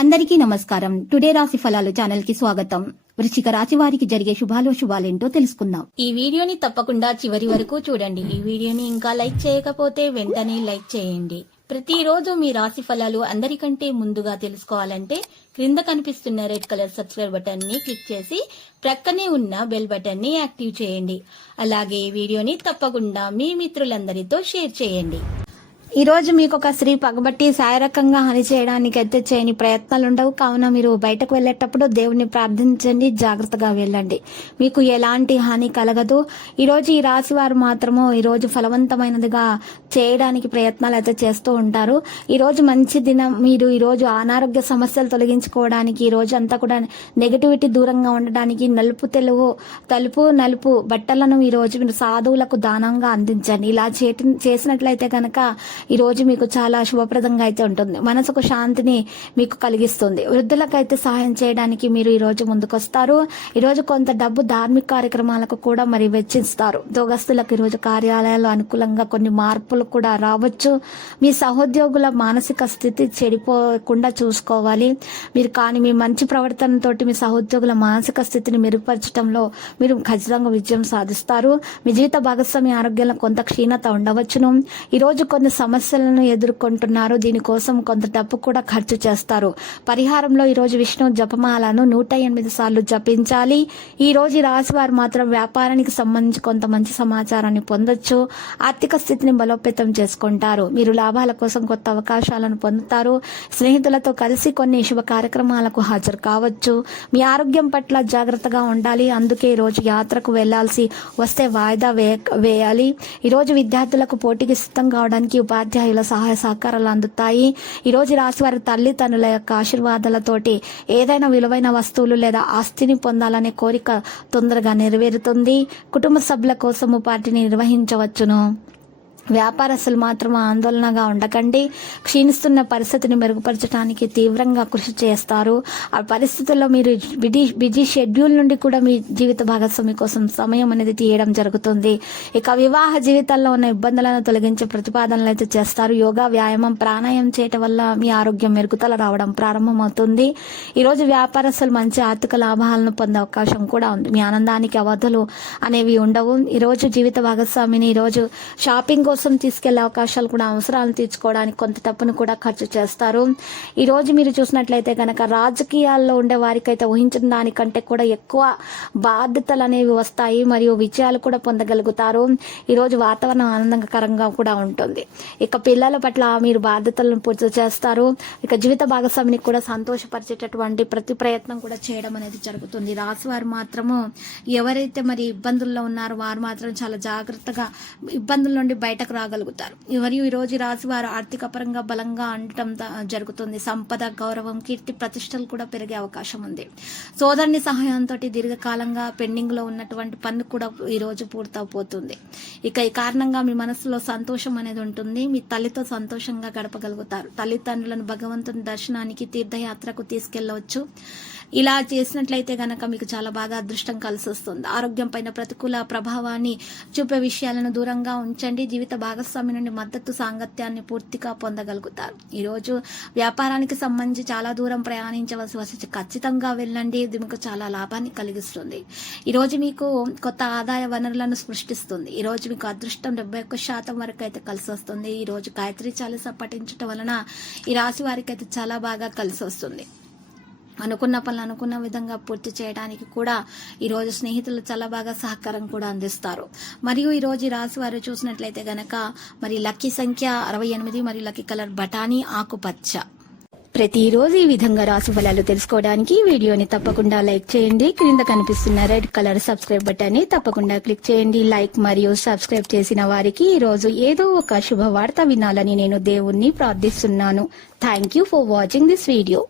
అందరికీ నమస్కారం. టుడే రాశి ఫలాలు ఛానల్ కి స్వాగతం. వృశ్చిక రాశి వారికి జరిగే శుభాలేంటో తెలుసుకుందాం. ఈ వీడియోని తప్పకుండా చివరి వరకు చూడండి. ఈ వీడియోని ఇంకా లైక్ చేయకపోతే వెంటనే లైక్ చేయండి. ప్రతిరోజు మీ రాశి ఫలాలు అందరికంటే ముందుగా తెలుసుకోవాలంటే క్రింద కనిపిస్తున్న రెడ్ కలర్ సబ్స్క్రైబ్ బటన్ ని క్లిక్ చేసి ప్రక్కనే ఉన్న బెల్ బటన్ ని యాక్టివ్ చేయండి. అలాగే ఈ వీడియోని తప్పకుండా మీ మిత్రులందరితో షేర్ చేయండి. ఈ రోజు మీకు ఒక స్త్రీ పగబట్టి శారీరకంగా హాని చేయడానికి అయితే చేయని ప్రయత్నాలు ఉండవు. కావున మీరు బయటకు వెళ్లేటప్పుడు దేవుని ప్రార్థించండి, జాగ్రత్తగా వెళ్ళండి. మీకు ఎలాంటి హాని కలగదు. ఈ రోజు ఈ రాశి వారు మాత్రము ఈ రోజు ఫలవంతమైనదిగా చేయడానికి ప్రయత్నాలు అయితే చేస్తూ ఉంటారు. ఈ రోజు మంచి దినం. మీరు ఈ రోజు అనారోగ్య సమస్యలు తొలగించుకోవడానికి, ఈ రోజు అంతా కూడా నెగటివిటీ దూరంగా ఉండడానికి తెలుపు నలుపు బట్టలను ఈ రోజు మీరు సాధువులకు దానంగా అందించండి. ఇలా చేసినట్లయితే కనుక ఈ రోజు మీకు చాలా శుభప్రదంగా అయితే ఉంటుంది. మనసుకు శాంతిని మీకు కలిగిస్తుంది. వృద్ధులకైతే సహాయం చేయడానికి మీరు ఈ రోజు ముందుకొస్తారు. ఈ రోజు కొంత డబ్బు ధార్మిక కార్యక్రమాలకు కూడా మరి వెచ్చిస్తారు. ఉద్యోగస్తులకు ఈ రోజు కార్యాలయాల్లో అనుకూలంగా కొన్ని మార్పులు కూడా రావచ్చు. మీ సహోద్యోగుల మానసిక స్థితి చెడిపోకుండా చూసుకోవాలి. మీ మంచి ప్రవర్తనతో మీ సహోద్యోగుల మానసిక స్థితిని మెరుగుపరచడంలో మీరు ఖచ్చితంగా విజయం సాధిస్తారు. మీ జీవిత భాగస్వామి ఆరోగ్యంలో కొంత క్షీణత ఉండవచ్చును. ఈ రోజు కొన్ని సమస్యలను ఎదుర్కొంటున్నారు. దీనికోసం కొంత డబ్బు కూడా ఖర్చు చేస్తారు. పరిహారంలో ఈ రోజు విష్ణు జపమాలను 108 సార్లు జపించాలి. ఈ రోజు రాశి వారు మాత్రం వ్యాపారానికి సంబంధించి కొంత మంచి సమాచారాన్ని పొందొచ్చు. ఆర్థిక స్థితిని బలోపేతం చేసుకుంటారు. మీరు లాభాల కోసం కొత్త అవకాశాలను పొందుతారు. స్నేహితులతో కలిసి కొన్ని శుభ కార్యక్రమాలకు హాజరు కావచ్చు. మీ ఆరోగ్యం పట్ల జాగ్రత్తగా ఉండాలి. అందుకే ఈ రోజు యాత్రకు వెళ్లాల్సి వస్తే వాయిదా వేయాలి. ఈ రోజు విద్యార్థులకు పోటీకి సిద్ధం కావడానికి ఉపాధ్యాయుల సహాయ సహకారాలు అందుతాయి. ఈ రోజు రాశి వారి తల్లిదండ్రుల యొక్క ఆశీర్వాదాలతోటి ఏదైనా విలువైన వస్తువులు లేదా ఆస్తిని పొందాలనే కోరిక తొందరగా నెరవేరుతుంది. కుటుంబ సభ్యుల కోసము పార్టీని నిర్వహించవచ్చును. వ్యాపారస్తులు మాత్రం ఆందోళనగా ఉండకండి. క్షీణిస్తున్న పరిస్థితిని మెరుగుపరచడానికి తీవ్రంగా కృషి చేస్తారు. ఆ పరిస్థితుల్లో మీరు బిజీ షెడ్యూల్ నుండి కూడా మీ జీవిత భాగస్వామి కోసం సమయం అనేది తీయడం జరుగుతుంది. ఇక వివాహ జీవితాల్లో ఉన్న ఇబ్బందులను తొలగించే ప్రతిపాదనలు అయితే చేస్తారు. యోగా, వ్యాయామం, ప్రాణాయామం చేయటం వల్ల మీ ఆరోగ్యం మెరుగుదల రావడం ప్రారంభమవుతుంది. ఈ రోజు వ్యాపారస్తులు మంచి ఆర్థిక లాభాలను పొందే అవకాశం కూడా ఉంది. మీ ఆనందానికి అవధులు అనేవి ఉండవు. ఈ రోజు జీవిత భాగస్వామిని ఈ రోజు షాపింగ్ కోసం తీసుకెళ్లే అవకాశాలు కూడా, అవసరాలను తీర్చుకోవడానికి కొంత డబ్బును కూడా ఖర్చు చేస్తారు. ఈ రోజు మీరు చూసినట్లయితే కనుక రాజకీయాల్లో ఉండే వారికైతే ఊహించిన దానికంటే కూడా ఎక్కువ బాధ్యతలు అనేవి వస్తాయి. మరియు విజయాలు కూడా పొందగలుగుతారు. ఈ రోజు వాతావరణం ఆనందకరంగా కూడా ఉంటుంది. ఇక పిల్లల పట్ల మీరు బాధ్యతలను పూర్తి చేస్తారు. ఇక జీవిత భాగస్వామిని కూడా సంతోషపరిచేటటువంటి ప్రతి ప్రయత్నం కూడా చేయడం అనేది జరుగుతుంది. రాశి వారు మాత్రము ఎవరైతే మరి ఇబ్బందుల్లో ఉన్నారో వారు మాత్రం చాలా జాగ్రత్తగా ఇబ్బందుల నుండి బయటకు రాగలుగుతారు. మరియు ఈ రోజు రాశి వారు ఆర్థిక పరంగా బలంగా ఉండటం జరుగుతుంది. సంపద, గౌరవం, కీర్తి ప్రతిష్టలు కూడా పెరిగే అవకాశం ఉంది. సోదరుని సహాయంతో దీర్ఘకాలంగా పెండింగ్ లో ఉన్నటువంటి పని కూడా ఈ రోజు పూర్తవుతుంది. ఇక ఈ కారణంగా మీ మనసులో సంతోషం అనేది ఉంటుంది. మీ తల్లితో సంతోషంగా గడపగలుగుతారు. తల్లిదండ్రులను భగవంతుని దర్శనానికి, తీర్థయాత్రకు తీసుకెళ్లవచ్చు. ఇలా చేసినట్లయితే గనక మీకు చాలా బాగా అదృష్టం కలిసి వస్తుంది. ఆరోగ్యం పైన ప్రతికూల ప్రభావాన్ని చూపే విషయాలను దూరంగా ఉంచండి. జీవిత భాగస్వామి నుండి మద్దతు, సాంగత్యాన్ని పూర్తిగా పొందగలుగుతారు. ఈ రోజు వ్యాపారానికి సంబంధించి చాలా దూరం ప్రయాణించవలసి వస్తే ఖచ్చితంగా వెళ్ళండి. ఇది మీకు చాలా లాభాన్ని కలిగిస్తుంది. ఈ రోజు మీకు కొత్త ఆదాయ వనరులను సృష్టిస్తుంది. ఈ రోజు మీకు అదృష్టం 71% వరకు అయితే కలిసి వస్తుంది. ఈ రోజు గాయత్రి చాలీస పఠించడం వలన ఈ రాశి వారికి అయితే చాలా బాగా కలిసి వస్తుంది. అనుకున్న పనులు అనుకున్న విధంగా పూర్తి చేయడానికి కూడా ఈ రోజు స్నేహితులు చాలా బాగా సహకారం కూడా అందిస్తారు. మరియు ఈ రోజు ఈ రాశి వారు చూసినట్లయితే గనక మరి లక్కీ సంఖ్య 68 మరియు లక్కీ కలర్ బఠానీ ఆకుపచ్చ. ప్రతిరోజు ఈ విధంగా రాశి ఫలాలు తెలుసుకోవడానికి వీడియోని తప్పకుండా లైక్ చేయండి. క్రింద కనిపిస్తున్న రెడ్ కలర్ సబ్స్క్రైబ్ బటన్ ని తప్పకుండా క్లిక్ చేయండి. లైక్ మరియు సబ్స్క్రైబ్ చేసిన వారికి ఈ రోజు ఏదో ఒక శుభవార్త వినాలని నేను దేవుణ్ణి ప్రార్థిస్తున్నాను. Thank you for watching this video.